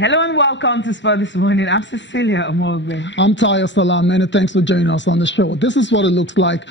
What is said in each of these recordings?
Hello and welcome to Sport This Morning. I'm Cecilia Omogbe. I'm Taya Salam. Many thanks for joining us on the show. This is what it looks like.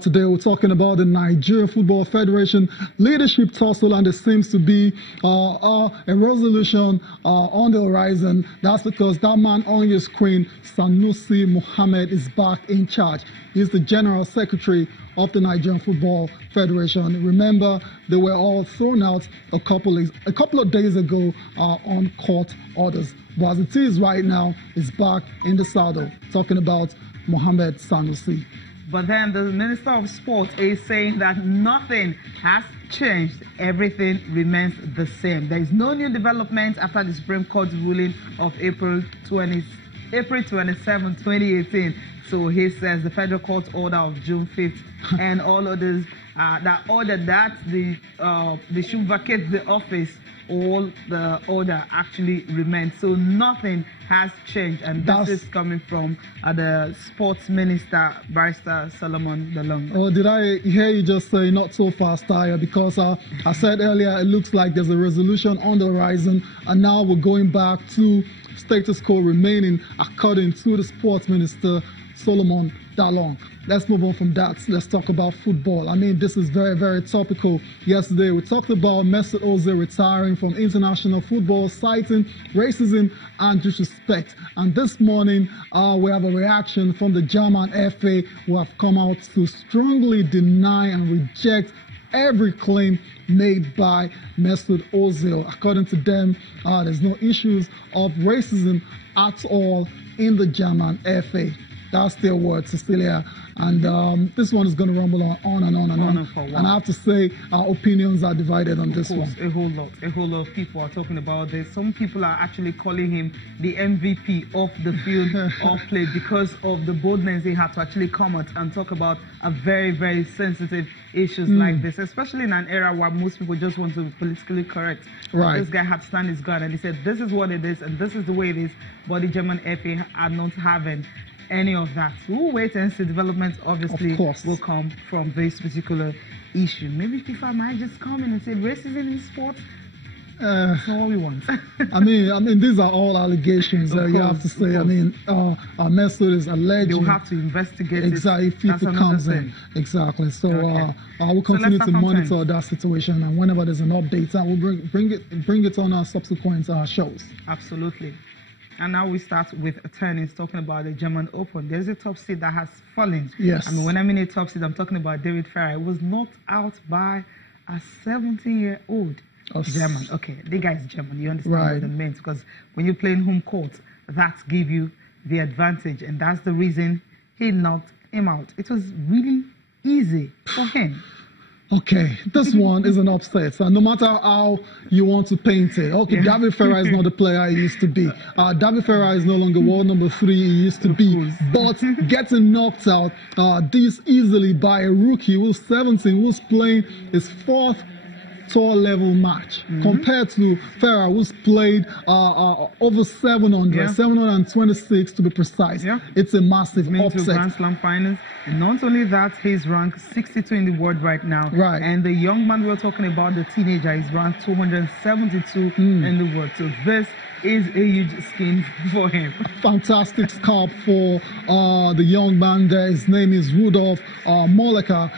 Today we're talking about the Nigeria Football Federation leadership tussle, and there seems to be a resolution on the horizon. That's because that man on your screen, Sanusi Mohammed, is back in charge. He's the General Secretary of the Nigerian Football Federation. Remember, they were all thrown out a couple of days ago on court orders. But as it is right now, it's back in the saddle. Talking about Mohammed Sanusi. But then the Minister of Sport is saying that nothing has changed. Everything remains the same. There is no new development after the Supreme Court ruling of April 27, 2018. So he says the federal court order of June 5th and all others that ordered that they should vacate the office, all the order actually remains. So nothing has changed, and this is coming from the sports minister, Barrister Solomon Dalong. Oh, did I hear you just say not so fast, Taya? Because I said earlier it looks like there's a resolution on the horizon, and now we're going back to status quo remaining according to the sports minister, Solomon Dalong. Let's move on from that. Let's talk about football. I mean, this is very, very topical. Yesterday, we talked about Mesut Ozil retiring from international football, citing racism and disrespect. And this morning, we have a reaction from the German FA, who have come out to strongly deny and reject every claim made by Mesut Ozil. According to them, there's no issues of racism at all in the German FA. That's their word, Cecilia. And this one is going to rumble on and on and on. And I have to say, our opinions are divided on this one. A whole lot of people are talking about this. Some people are actually calling him the MVP of the field of play because of the boldness he had to actually come out and talk about a very, very sensitive issues like this, especially in an era where most people just want to be politically correct. Right. This guy had to stand his ground and he said, this is what it is and this is the way it is, but the German FA are not having any of that. We'll wait and see. Developments obviously will come from this particular issue. Maybe FIFA might just come in and say racism in sports. That's all we want. I mean, these are all allegations. You have to say. I mean, Mesut is alleged. They'll have to investigate. Exactly. If FIFA comes in. Exactly. So I will continue to monitor that situation, and whenever there's an update, I will bring it on our subsequent shows. Absolutely. And now we start with tennis, talking about the German Open. There's a top seed that has fallen. Yes. I mean, when I mean a top seed, I'm talking about David Ferrer. He was knocked out by a 17-year-old German. Okay, the guy is German. You understand what it means? Because when you play in home court, that gives you the advantage. And that's the reason he knocked him out. It was really easy for him. Okay, this one is an upset. So no matter how you want to paint it. Okay, David Ferrer is not the player he used to be. David Ferrer is no longer world number 3 he used to be. But getting knocked out this easily by a rookie who's 17, who's playing his 4th tour level match, compared to Ferrer, who's played over 700, 726 to be precise. It's a massive upset. To Grand Slam finals. And not only that, he's ranked 62 in the world right now. Right. And the young man we're talking about, the teenager, is ranked 272 in the world. So this is a huge skin for him. Fantastic scalp for the young man there. His name is Rudolf Moleka,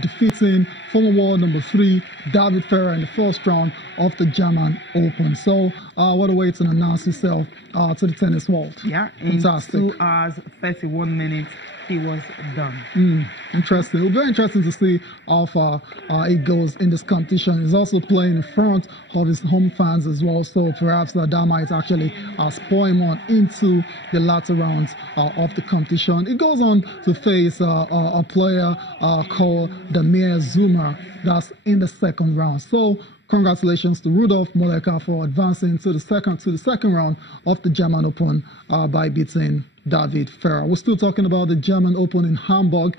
defeating former world number 3 David Ferrer in the first round of the German Open. So what a way to announce himself to the tennis world. Yeah, fantastic. In 2 hours 31 minutes he was done. Interesting. It'll be very interesting to see how far it goes in this competition. He's also playing in front of his home fans as well, so perhaps that might actually spur him on into the latter rounds of the competition. He goes on to face a player called Damir Zuma. That's in the 2nd round. So congratulations to Rudolf Moleka for advancing to the second round of the German Open by beating David Ferrer. We're still talking about the German Open in Hamburg.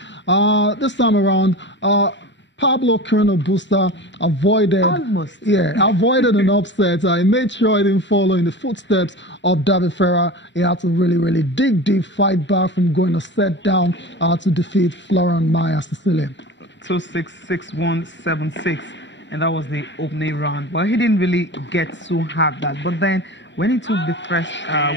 This time around, Pablo Carreno Busta avoided an upset. He made sure he didn't follow in the footsteps of David Ferrer. He had to really dig deep, fight back from going a set down to defeat Florian Mayer, Sicilian. 2-6, 6-1, 7-6. and that was the opening round. But he didn't really get to have that. But then when he took the first,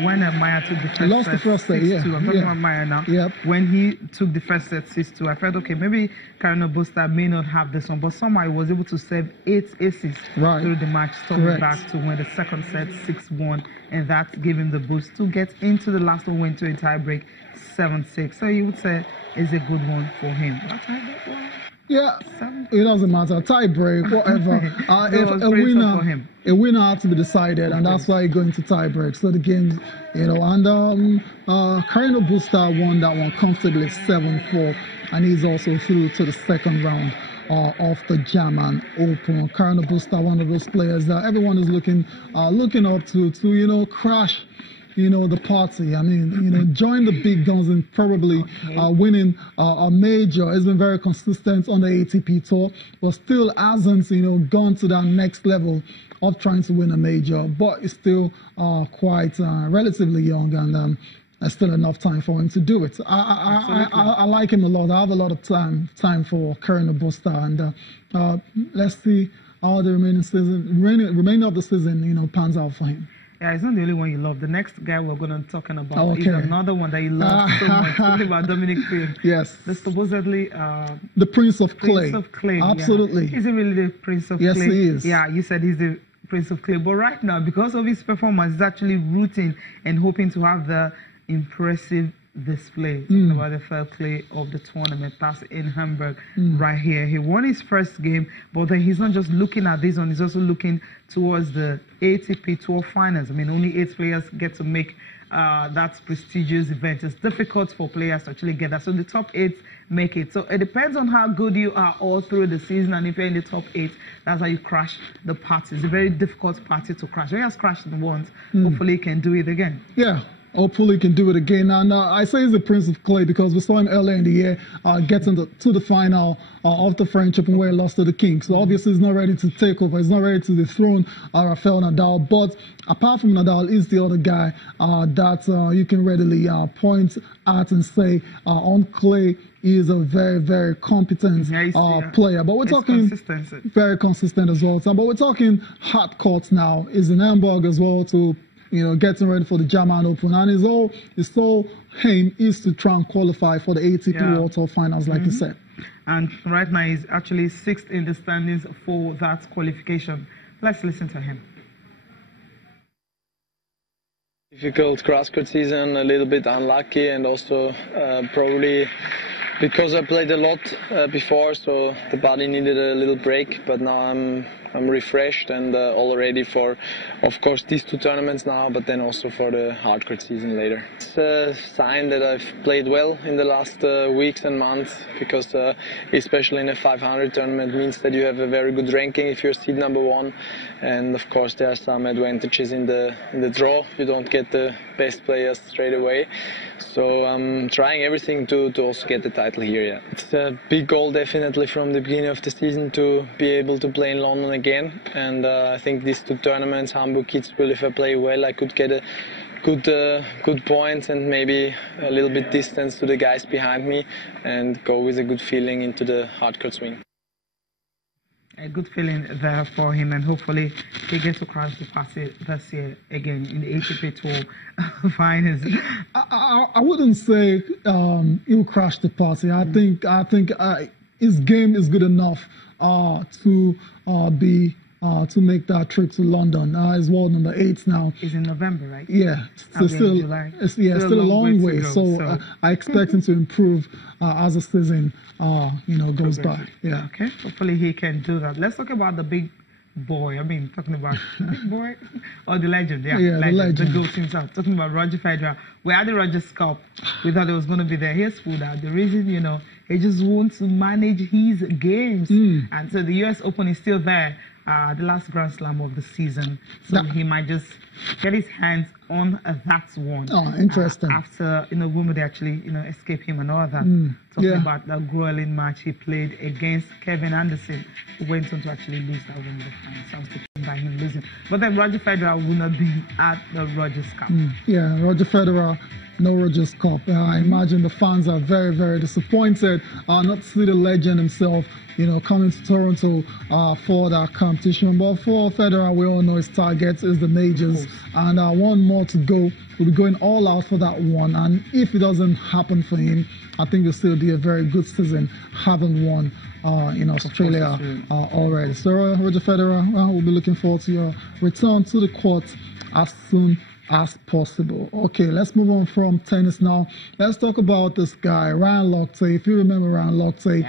when Maya took the first lost set, the first set, 6-2. yeah. I'm talking about Maya now. Yep. When he took the first set 6-2, I felt, okay, maybe Karina Busta may not have this one, but somehow he was able to save 8 aces through the match, storming back to win the second set 6-1, and that gave him the boost to get into the last one, win to a tie break 7-6. So you would say it's a good one for him. Yeah, it doesn't matter. Tie break, whatever. If a winner had to be decided, and that's why you go into tie break. So the game, and Karina Busta won that one comfortably 7-4, and he's also through to the second round of the German Open. Karina Busta, one of those players that everyone is looking up to crash the party. I mean, join the big guns and probably winning a major. He's been very consistent on the ATP tour, but still hasn't, gone to that next level of trying to win a major. But it's still quite relatively young, and there's still enough time for him to do it. I like him a lot. I have a lot of time for Karina Busta, and let's see how the remaining of the season, pans out for him. Yeah, it's not the only one you love. The next guy we're going to be talking about is another one that you love so much. Talking about Dominic Thiem. Yes. The supposedly the Prince of Clay. Prince of Clay. Absolutely. Yeah. Is he really the Prince of Clay? Yes, he is. Yeah, you said he's the Prince of Clay. But right now, because of his performance, he's actually rooting and hoping to have the impressive display. Talking about the third clay of the tournament. That's in Hamburg right here. He won his first game, but then he's not just looking at this one, he's also looking towards the ATP Tour Finals. I mean, only 8 players get to make that prestigious event. It's difficult for players to actually get that. So the top 8 make it. So it depends on how good you are all through the season, and if you're in the top 8, that's how you crash the party. It's a very difficult party to crash. When he has crashed it once, hopefully he can do it again. Yeah. Hopefully he can do it again. And I say he's the Prince of Clay because we saw him earlier in the year getting to the final of the French Open where he lost to the King. So obviously he's not ready to take over. He's not ready to dethrone Rafael Nadal. But apart from Nadal, he's the other guy that you can readily point at and say on clay he is a very, very competent player. But we're talking very consistent as well. But we're talking hard courts now. He's in Hamburg as well to getting ready for the German Open, and his sole aim is to try and qualify for the ATP World Tour Finals, like you said. And right now he's actually 6th in the standings for that qualification. Let's listen to him. Difficult grass-court season, a little bit unlucky, and also probably because I played a lot before, so the body needed a little break. But now I'm refreshed and all ready for, of course, these 2 tournaments now, but then also for the hardcourt season later. It's a sign that I've played well in the last weeks and months, because especially in a 500 tournament means that you have a very good ranking if you're seed number 1, and of course there are some advantages in the draw. You don't get the best players straight away, so I'm trying everything to also get the title here. Yeah, it's a big goal definitely from the beginning of the season to be able to play in London again, and I think these 2 tournaments, Hamburg, Kitzbühel, if I play well, I could get a good points and maybe a little bit distance to the guys behind me and go with a good feeling into the hardcourt swing. A good feeling there for him, and hopefully he gets to crash the party this year again in the ATP Tour Finals. I wouldn't say he'll crash the party. I think his game is good enough to make that trip to London. It's world number 8 now. It's in November, right? Yeah, it's still a long way. So I expect him to improve as the season goes by. Yeah. Okay. Hopefully he can do that. Let's talk about the big boy. I mean, talking about big boy or the legend. Yeah, the legend. The GOAT himself. Talking about Roger Federer. We had the Rogers Cup. We thought it was going to be there. Here's food out. The reason, he just wants to manage his games. And so the US Open is still there. The last Grand Slam of the season. So he might just get his hands on that one. Oh, interesting. After, Wimbledon actually, escape him and all that. Talking about that grueling match he played against Kevin Anderson, who went on to actually lose that Wimbledon final. So I was taken by him losing. But then Roger Federer will not be at the Rogers Cup. Yeah, Roger Federer no Rogers Cup. I imagine the fans are very, very disappointed not to see the legend himself, coming to Toronto for that competition. But for Federer, we all know his target is the majors, and one more to go. We'll be going all out for that one. And if it doesn't happen for him, I think it'll still be a very good season, having won in Australia already. So Roger Federer, we'll be looking forward to your return to the court as soon as possible. Okay, let's move on from tennis now. Let's talk about this guy, Ryan Lochte. If you remember Ryan Lochte,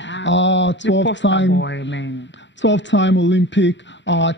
12-time Olympic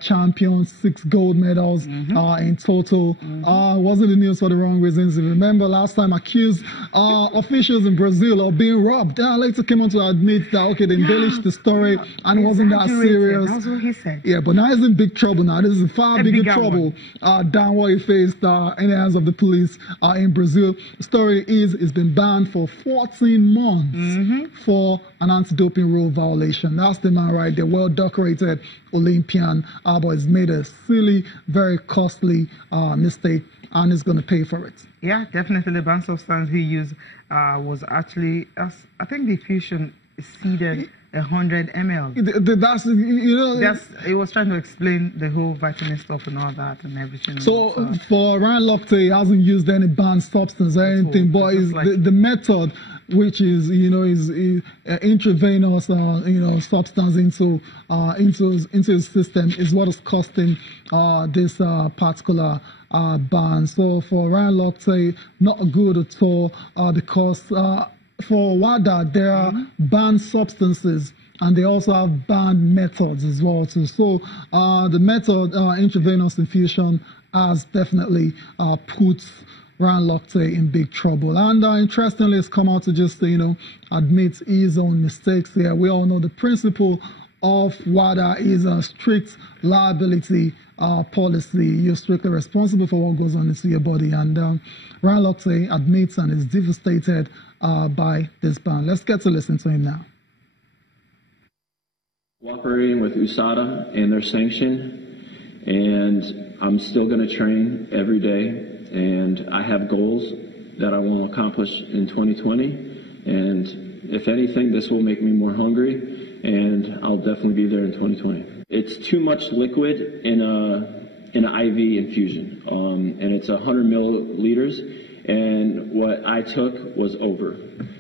champion, 6 gold medals in total. Wasn't the news for the wrong reasons. If you remember last time, accused officials in Brazil of being robbed. Later came on to admit that, okay, they embellished the story and it wasn't that serious. That's what he said. Yeah, but now he's in big trouble now. This is far bigger trouble than what he faced in the hands of the police in Brazil. The story is he's been banned for 14 months for an anti-doping rule violation. That's the man right there, well-decorated Olympian, but he's made a silly, very costly mistake, and he's going to pay for it. Yeah, definitely. The banned substance he used was actually, I think the infusion exceeded 100 ml. That's, it was trying to explain the whole vitamin stuff and all that and everything. So for Ryan Lochte, he hasn't used any banned substance or anything, but the method, which is intravenous substance into his system, is what is costing this particular ban. So for Ryan Lochte, not good at all, because for WADA there are banned substances and they also have banned methods as well too. So the method intravenous infusion has definitely put Ryan Lochte in big trouble. And interestingly, it's come out to just admit his own mistakes here. We all know the principle of WADA is a strict liability policy. You're strictly responsible for what goes on into your body. And Ryan Lochte admits and is devastated by this ban. Let's get to listen to him now. Cooperating with USADA and their sanction, and I'm still going to train every day. And I have goals that I want to accomplish in 2020. And if anything, this will make me more hungry, and I'll definitely be there in 2020. It's too much liquid in an IV infusion, and it's 100 milliliters. And what I took was over.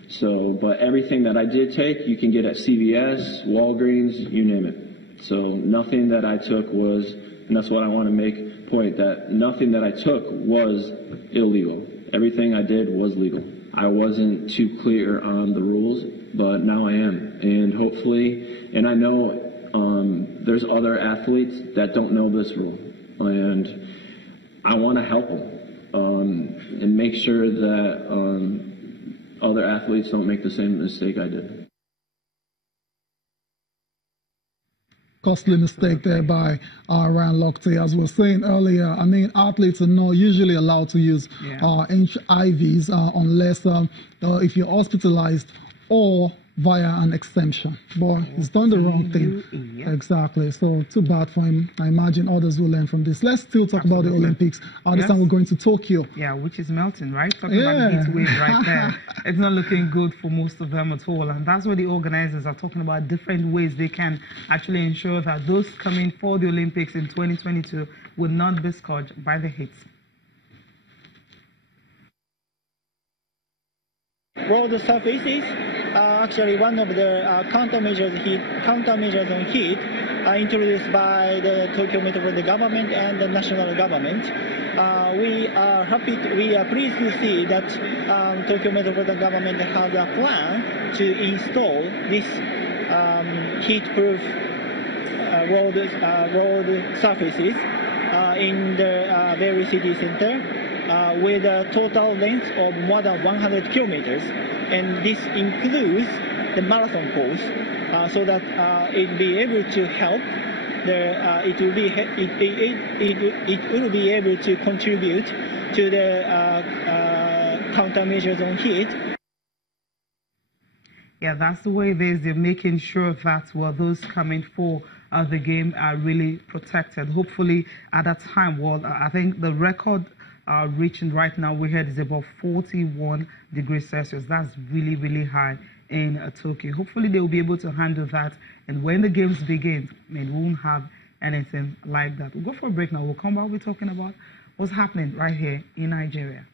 So, but everything that I did take, you can get at CVS, Walgreens, you name it. So nothing that I took was, and that's what I want to make point, that nothing that I took was illegal. Everything I did was legal. I wasn't too clear on the rules, but now I am. And hopefully, and I know there's other athletes that don't know this rule. And I want to help them and make sure that other athletes don't make the same mistake I did. Costly mistake there by Ryan Lochte. As we were saying earlier, I mean, athletes are not usually allowed to use IVs unless if you're hospitalized or via an exemption. But he's done the wrong thing. Exactly. So too bad for him. I imagine others will learn from this. Let's still talk about the Olympics. This time we're going to Tokyo. Yeah, which is melting, right? Talking about the heat wave right there. It's not looking good for most of them at all. And that's what the organizers are talking about, different ways they can actually ensure that those coming for the Olympics in 2022 will not be scorched by the heat. Road surfaces are actually one of the countermeasures on heat introduced by the Tokyo Metropolitan Government and the national government. We are pleased to see that Tokyo Metropolitan Government has a plan to install this heat-proof road surfaces in the very city center. With a total length of more than 100 kilometers, and this includes the marathon course, so that it will be able to help it will be able to contribute to the countermeasures on heat. Yeah, that's the way it is. They're making sure that those coming for the game are really protected. Hopefully, at that time, I think the record reaching right now, we heard is about 41 degrees Celsius. That's really, really high in Tokyo. Hopefully they will be able to handle that, and when the games begin, we won't have anything like that. We'll go for a break now. We'll come back. We're talking about what's happening right here in Nigeria.